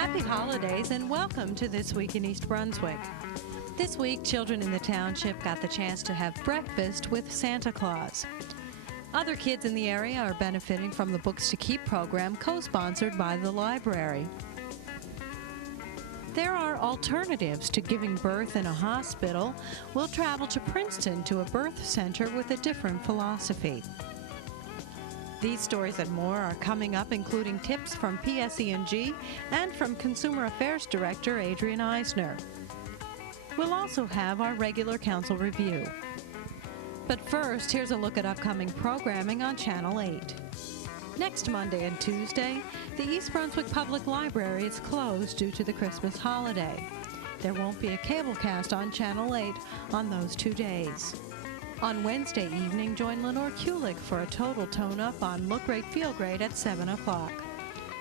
Happy holidays and welcome to This Week in East Brunswick. This week, children in the township got the chance to have breakfast with Santa Claus. Other kids in the area are benefiting from the Books to Keep program co-sponsored by the library. There are alternatives to giving birth in a hospital. We'll travel to Princeton to a birth center with a different philosophy. These stories and more are coming up, including tips from PSEG and from Consumer Affairs Director Adrian Eisner. We'll also have our regular council review. But first, here's a look at upcoming programming on Channel 8. Next Monday and Tuesday, the East Brunswick Public Library is closed due to the Christmas holiday. There won't be a cablecast on Channel 8 on those 2 days. On Wednesday evening, join Lenore Kulik for a total tone-up on Look Great, Feel Great at 7 o'clock.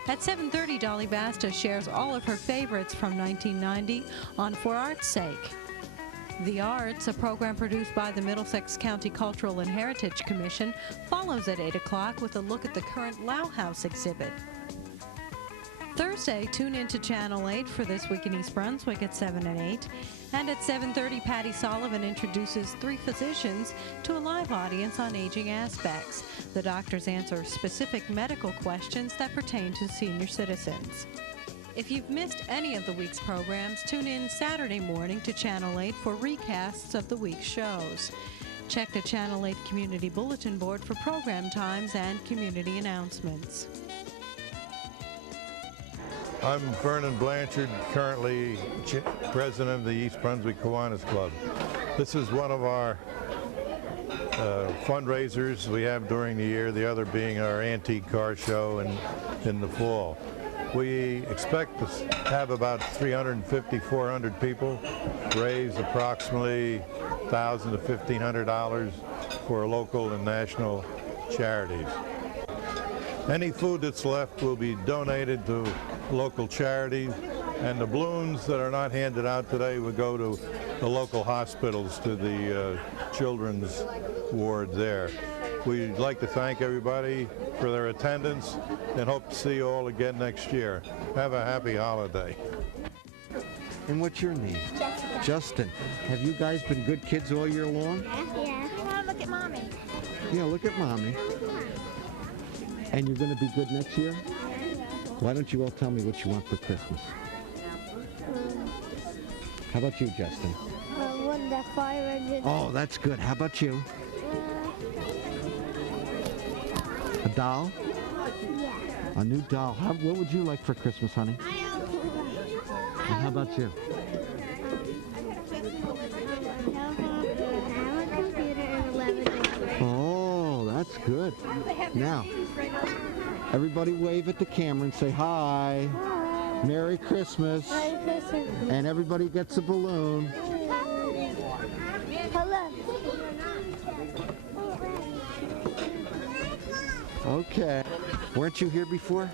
At 7:30, Dolly Basta shares all of her favorites from 1990 on For Art's Sake. The Arts, a program produced by the Middlesex County Cultural and Heritage Commission, follows at 8 o'clock with a look at the current Lau House exhibit. Thursday, tune into Channel 8 for This Week in East Brunswick at 7 and 8. And at 7:30, Patty Sullivan introduces 3 physicians to a live audience on aging aspects. The doctors answer specific medical questions that pertain to senior citizens. If you've missed any of the week's programs, tune in Saturday morning to Channel 8 for recasts of the week's shows. Check the Channel 8 Community Bulletin Board for program times and community announcements. I'm Vernon Blanchard, currently president of the East Brunswick Kiwanis Club. This is one of our fundraisers we have during the year, the other being our antique car show in the fall. We expect to have about 350, 400 people, raise approximately $1,000 to $1,500 for local and national charities. Any food that's left will be donated to local charities, and the balloons that are not handed out today will go to the local hospitals, to the children's ward there. We'd like to thank everybody for their attendance and hope to see you all again next year. Have a happy holiday. And what's your name? Jessica. Justin. Have you guys been good kids all year long? Yeah. I want to look at Mommy. Yeah, look at Mommy. And you're going to be good next year? Why don't you all tell me what you want for Christmas? How about you, Justin? I want the fire engine. Oh, that's good. How about you? A doll? Yeah. A new doll. What would you like for Christmas, honey? And how about you? I have a computer and 11 inch. Oh, that's good. Now, everybody wave at the camera and say hi. Hi. Merry Christmas. Merry Christmas. And everybody gets a balloon. Hello. Okay. Weren't you here before?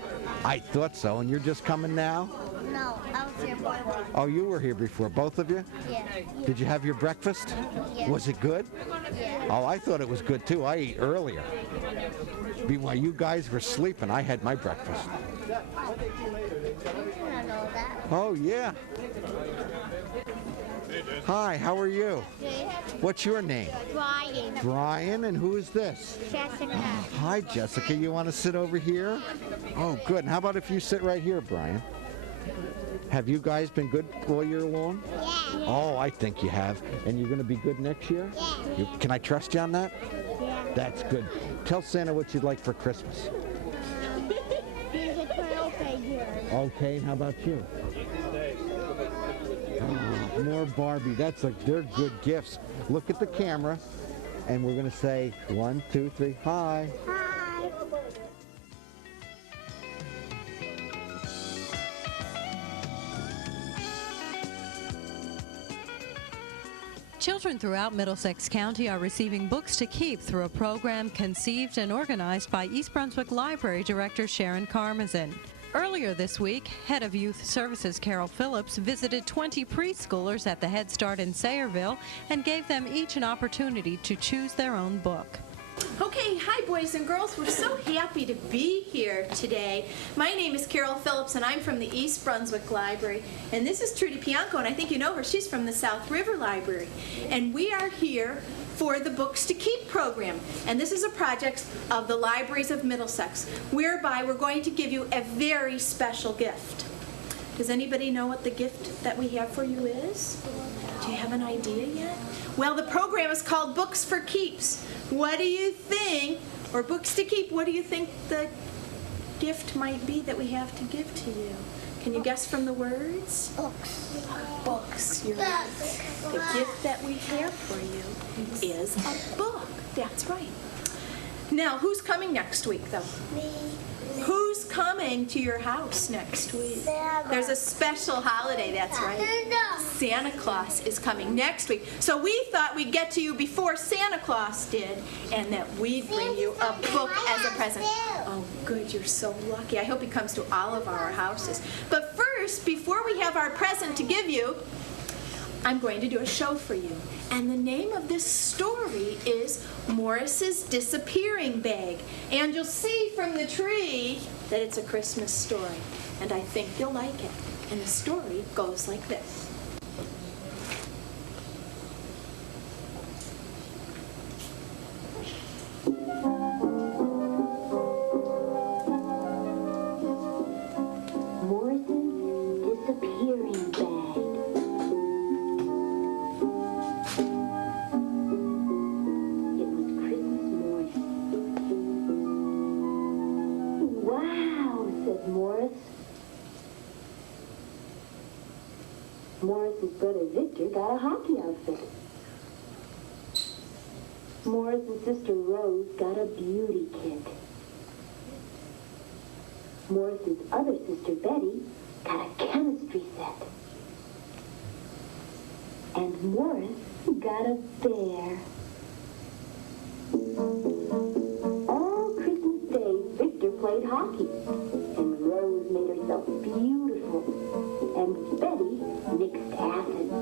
I thought so. And you're just coming now? No, I was here before. Oh, you were here before, both of you? Yeah. Did you have your breakfast? Yeah. Was it good? Yeah. Oh, I thought it was good too. I ate earlier. While you guys were sleeping, I had my breakfast. I didn't know that. Oh, yeah. Hi, how are you? Good. What's your name? Brian. Brian, and who is this? Jessica. Hi, Jessica. You want to sit over here? Oh, good. And how about if you sit right here, Brian? Have you guys been good all year long? Yeah. Oh, I think you have. And you're going to be good next year? Yeah. Can I trust you on that? Yeah. That's good. Tell Santa what you'd like for Christmas. Here's a turtle figure. Okay, and how about you? Oh, more Barbie. They're good gifts. Look at the camera, and we're going to say 1, 2, 3, hi. Hi. Children throughout Middlesex County are receiving Books to Keep through a program conceived and organized by East Brunswick Library Director Sharon Karmazin. Earlier this week, Head of Youth Services Carol Phillips visited 20 preschoolers at the Head Start in Sayreville and gave them each an opportunity to choose their own book. Okay, hi boys and girls. We're so happy to be here today. My name is Carol Phillips and I'm from the East Brunswick Library. And this is Trudy Pianco, and I think you know her. She's from the South River Library. And we are here for the Books to Keep program. And this is a project of the Libraries of Middlesex, whereby we're going to give you a very special gift. Does anybody know what the gift that we have for you is? Do you have an idea yet? Well, the program is called Books for Keeps. What do you think, or Books to Keep, what do you think the gift might be that we have to give to you? Can you guess from the words? Books. Books. You're right. The gift that we have for you is a book. That's right. Now, who's coming next week, though? Me. Who's coming to your house next week? Santa. There's a special holiday, that's right. Santa Claus is coming next week. So we thought we'd get to you before Santa Claus did, and that we'd bring you a book as a present. Oh, good, you're so lucky. I hope he comes to all of our houses. But first, before we have our present to give you, I'm going to do a show for you. And the name of this story is Morris's Disappearing Bag. And you'll see from the tree that it's a Christmas story. And I think you'll like it. And the story goes like this. Morris's Disappearing Bag. Morris. Morris's brother Victor got a hockey outfit. Morris's sister Rose got a beauty kit. Morris's other sister Betty got a chemistry set. And Morris got a bear. All Christmas Day, Victor played hockey. And Rose made herself beautiful. And Betty mixed acids.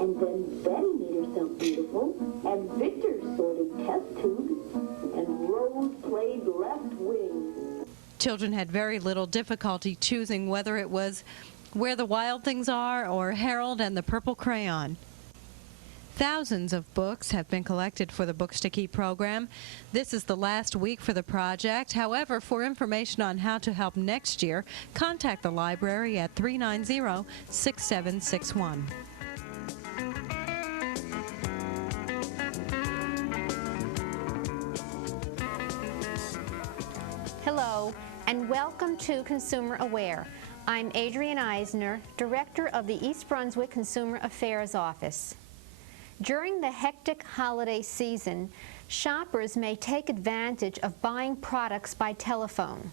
And then Betty made herself beautiful. And Victor sorted test tubes. And Rose played left wing. Children had very little difficulty choosing whether it was Where the Wild Things Are or Harold and the Purple Crayon. Thousands of books have been collected for the Books to Keep program. This is the last week for the project. However, for information on how to help next year, contact the library at 390-6761. Hello, and welcome to Consumer Aware. I'm Adrienne Eisner, Director of the East Brunswick Consumer Affairs Office. During the hectic holiday season, shoppers may take advantage of buying products by telephone.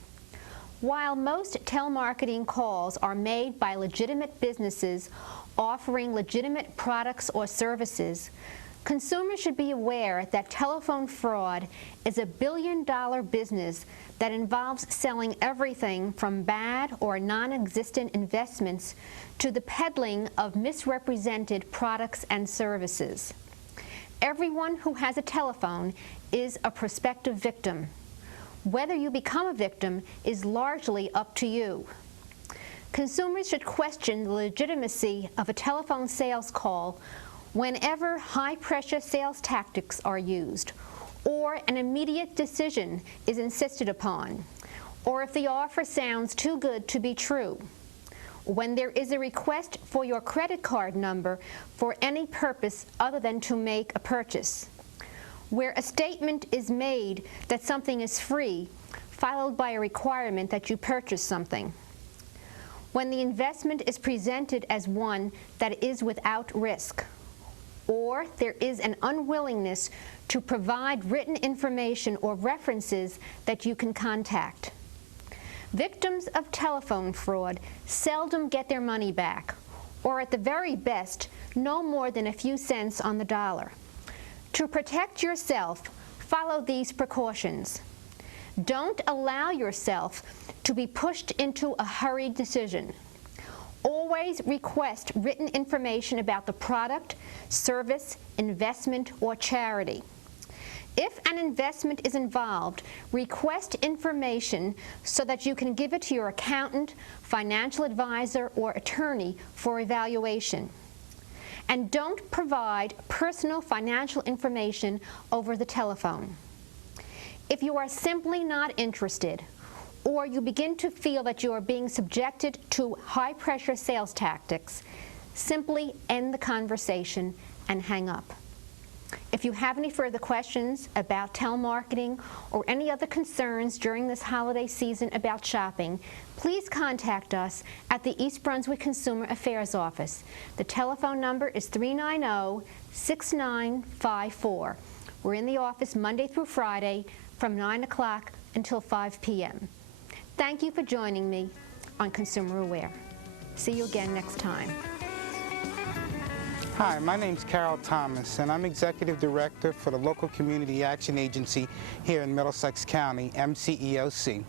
While most telemarketing calls are made by legitimate businesses offering legitimate products or services, consumers should be aware that telephone fraud is a billion-dollar business that involves selling everything from bad or non-existent investments to the peddling of misrepresented products and services. Everyone who has a telephone is a prospective victim. Whether you become a victim is largely up to you. Consumers should question the legitimacy of a telephone sales call whenever high-pressure sales tactics are used, or an immediate decision is insisted upon, or if the offer sounds too good to be true. When there is a request for your credit card number for any purpose other than to make a purchase. Where a statement is made that something is free, followed by a requirement that you purchase something. When the investment is presented as one that is without risk, or there is an unwillingness to provide written information or references that you can contact. Victims of telephone fraud seldom get their money back, or at the very best, no more than a few cents on the dollar. To protect yourself, follow these precautions. Don't allow yourself to be pushed into a hurried decision. Always request written information about the product, service, investment, or charity. If an investment is involved, request information so that you can give it to your accountant, financial advisor, or attorney for evaluation. And don't provide personal financial information over the telephone. If you are simply not interested, or you begin to feel that you are being subjected to high-pressure sales tactics, simply end the conversation and hang up. If you have any further questions about telemarketing or any other concerns during this holiday season about shopping, please contact us at the East Brunswick Consumer Affairs Office. The telephone number is 390-6954. We're in the office Monday through Friday from 9 o'clock until 5 p.m. Thank you for joining me on Consumer Aware. See you again next time. Hi, my name's Carol Thomas, and I'm Executive Director for the local Community Action Agency here in Middlesex County, MCEOC.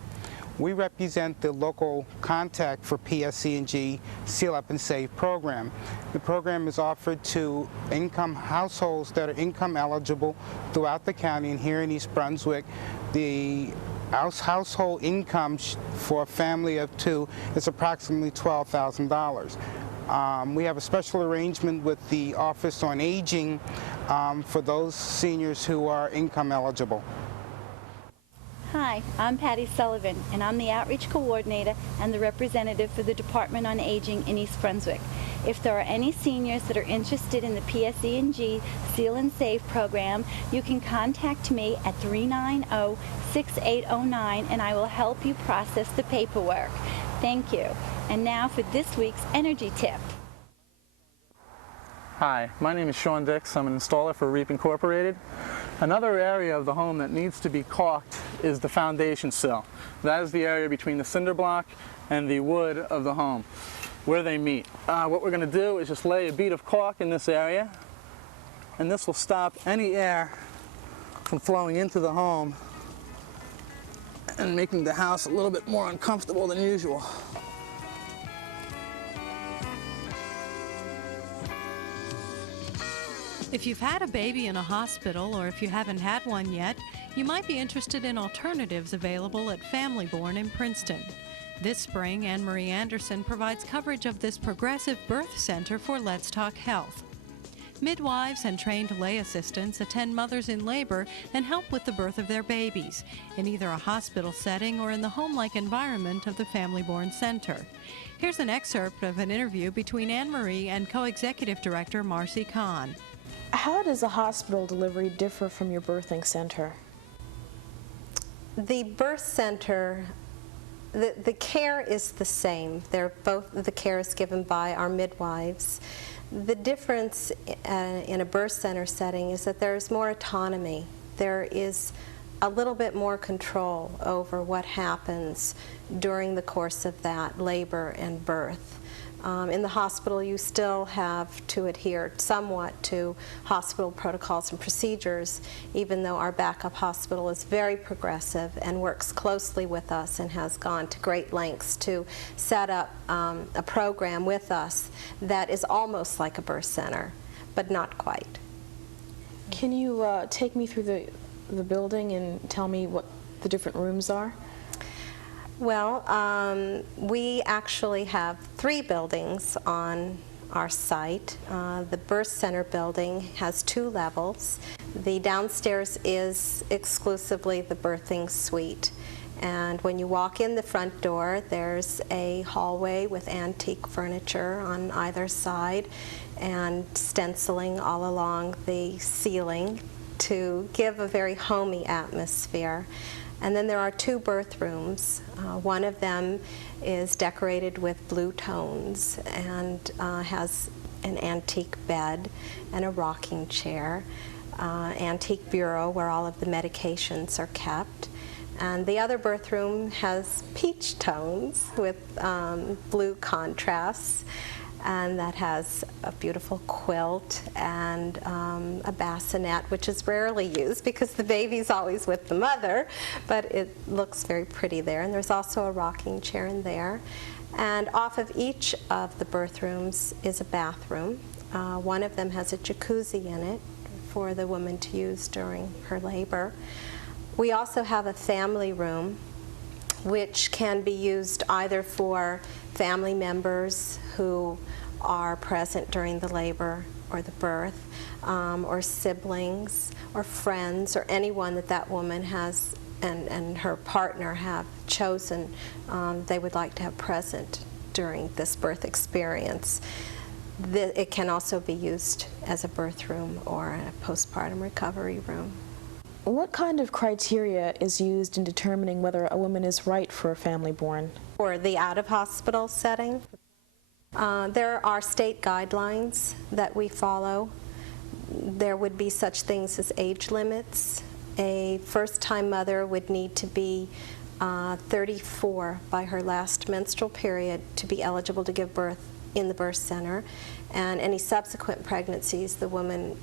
We represent the local contact for PSEG Seal Up and Save program. The program is offered to income households that are income eligible throughout the county, and here in East Brunswick, the household income for a family of two is approximately $12,000. We have a special arrangement with the Office on Aging for those seniors who are income eligible. Hi, I'm Patty Sullivan, and I'm the Outreach Coordinator and the representative for the Department on Aging in East Brunswick. If there are any seniors that are interested in the PSEG Seal and Save program, you can contact me at 390-6809, and I will help you process the paperwork. Thank you. And now for this week's energy tip. Hi, my name is Sean Dix. I'm an installer for REAP Incorporated. Another area of the home that needs to be caulked is the foundation sill. That is the area between the cinder block and the wood of the home, where they meet. What we're going to do is just lay a bead of caulk in this area, and this will stop any air from flowing into the home and making the house a little bit more uncomfortable than usual. If you've had a baby in a hospital, or if you haven't had one yet, you might be interested in alternatives available at Family Born in Princeton. This spring, Anne Marie Anderson provides coverage of this progressive birth center for Let's Talk Health. Midwives and trained lay assistants attend mothers in labor and help with the birth of their babies, in either a hospital setting or in the home-like environment of the Family Born Center. Here's an excerpt of an interview between Anne Marie and co-executive director Marcy Kahn. How does a hospital delivery differ from your birthing center? The birth center, the care is the same. The care is given by our midwives. The difference in a birth center setting is that there's more autonomy. There is a little bit more control over what happens during the course of that labor and birth. In the hospital, you still have to adhere somewhat to hospital protocols and procedures, even though our backup hospital is very progressive and works closely with us and has gone to great lengths to set up a program with us that is almost like a birth center, but not quite. Can you take me through the building and tell me what the different rooms are? Well, we actually have 3 buildings on our site. The birth center building has 2 levels. The downstairs is exclusively the birthing suite. And when you walk in the front door, there's a hallway with antique furniture on either side and stenciling all along the ceiling to give a very homey atmosphere. And then there are 2 birth rooms. One of them is decorated with blue tones and has an antique bed and a rocking chair, antique bureau where all of the medications are kept. And the other birth room has peach tones with blue contrasts, and that has a beautiful quilt and a bassinet, which is rarely used because the baby's always with the mother, but it looks very pretty there. And there's also a rocking chair in there. And off of each of the birth rooms is a bathroom. One of them has a jacuzzi in it for the woman to use during her labor. We also have a family room, which can be used either for family members who are present during the labor or the birth, or siblings, or friends, or anyone that that woman has and her partner have chosen they would like to have present during this birth experience. It can also be used as a birth room or a postpartum recovery room. What kind of criteria is used in determining whether a woman is right for a family born? For the out-of-hospital setting, there are state guidelines that we follow. There would be such things as age limits. A first-time mother would need to be 34 by her last menstrual period to be eligible to give birth in the birth center, and any subsequent pregnancies, the woman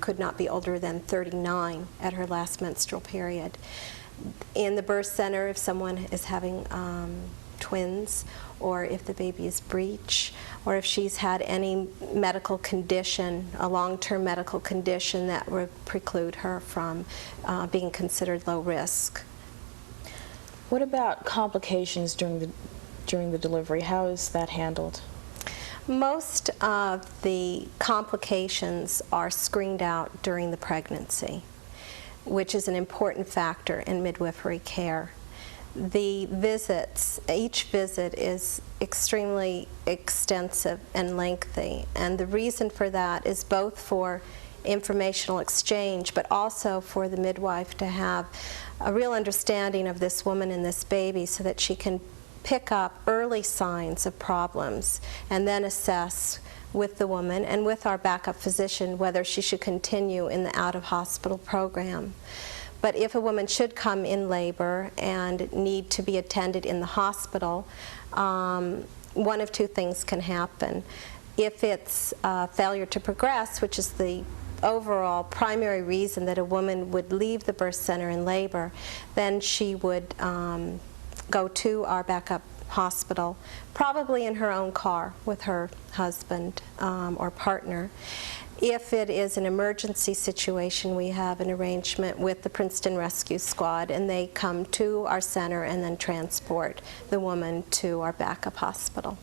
could not be older than 39 at her last menstrual period. In the birth center, if someone is having twins, or if the baby is breech, or if she's had any medical condition, a long-term medical condition that would preclude her from being considered low risk. What about complications during the delivery? How is that handled? Most of the complications are screened out during the pregnancy, which is an important factor in midwifery care. The visits, each visit is extremely extensive and lengthy, and the reason for that is both for informational exchange, but also for the midwife to have a real understanding of this woman and this baby so that she can pick up early signs of problems and then assess with the woman and with our backup physician whether she should continue in the out-of-hospital program. But if a woman should come in labor and need to be attended in the hospital, one of two things can happen. If it's failure to progress, which is the overall primary reason that a woman would leave the birth center in labor, then she would go to our backup hospital, probably in her own car with her husband or partner. If it is an emergency situation, we have an arrangement with the Princeton Rescue Squad, and they come to our center and then transport the woman to our backup hospital.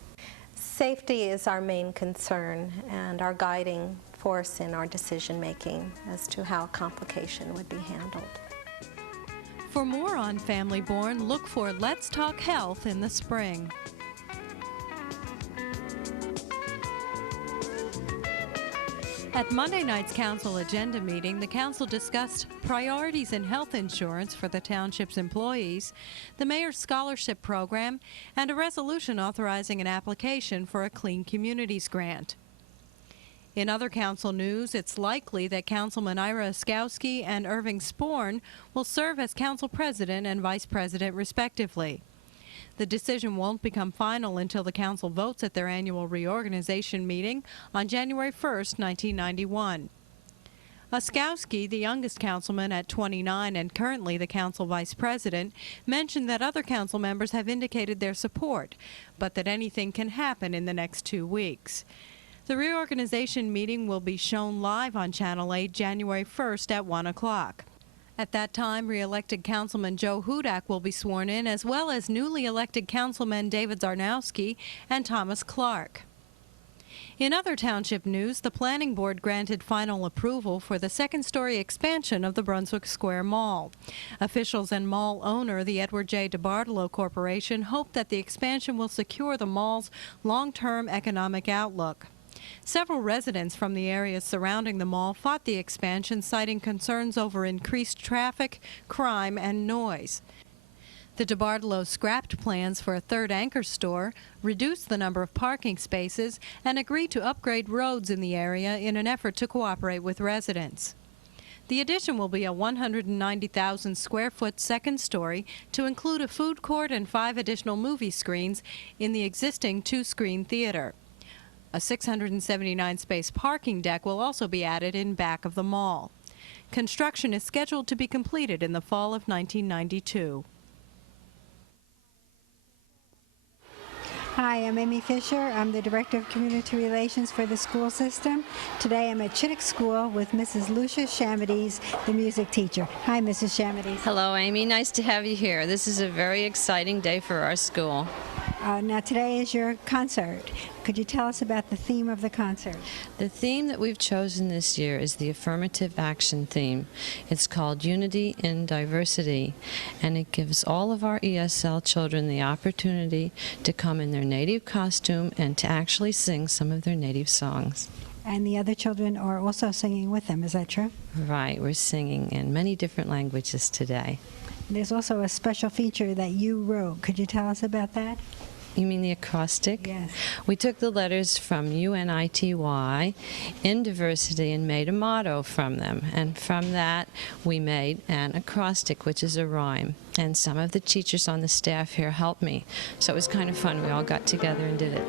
Safety is our main concern and our guiding force in our decision making as to how a complication would be handled. For more on Family Born, look for Let's Talk Health in the spring. At Monday night's council agenda meeting, the council discussed priorities in health insurance for the township's employees, the mayor's scholarship program, and a resolution authorizing an application for a Clean Communities grant. In other council news, it's likely that Councilman Ira Oskowski and Irving Sporn will serve as council president and vice president, respectively. The decision won't become final until the council votes at their annual reorganization meeting on January 1st, 1991. Oskowski, the youngest councilman at 29 and currently the council vice president, mentioned that other council members have indicated their support, but that anything can happen in the next 2 weeks. The reorganization meeting will be shown live on Channel 8 January 1st at 1 o'clock. At that time, re-elected Councilman Joe Hudak will be sworn in, as well as newly elected Councilmen David Zarnowski and Thomas Clark. In other township news, the Planning Board granted final approval for the second-story expansion of the Brunswick Square Mall. Officials and mall owner, the Edward J. DeBartolo Corporation, hope that the expansion will secure the mall's long-term economic outlook. Several residents from the areas surrounding the mall fought the expansion, citing concerns over increased traffic, crime, and noise. The DeBartolo scrapped plans for a third anchor store, reduced the number of parking spaces, and agreed to upgrade roads in the area in an effort to cooperate with residents. The addition will be a 190,000 square foot second story to include a food court and 5 additional movie screens in the existing 2-screen theater. A 679-space parking deck will also be added in back of the mall. Construction is scheduled to be completed in the fall of 1992. Hi, I'm Amy Fisher. I'm the Director of Community Relations for the school system. Today I'm at Chittick School with Mrs. Lucia Shamides, the music teacher. Hi, Mrs. Shamides. Hello, Amy. Nice to have you here. This is a very exciting day for our school. Now today is your concert. Could you tell us about the theme of the concert? The theme that we've chosen this year is the affirmative action theme. It's called Unity in Diversity, and it gives all of our ESL children the opportunity to come in their native costume and to actually sing some of their native songs. And the other children are also singing with them, is that true? Right, we're singing in many different languages today. There's also a special feature that you wrote. Could you tell us about that? You mean the acrostic? Yes. We took the letters from UNITY in diversity and made a motto from them. And from that, we made an acrostic, which is a rhyme. And some of the teachers on the staff here helped me. So it was kind of fun. We all got together and did it.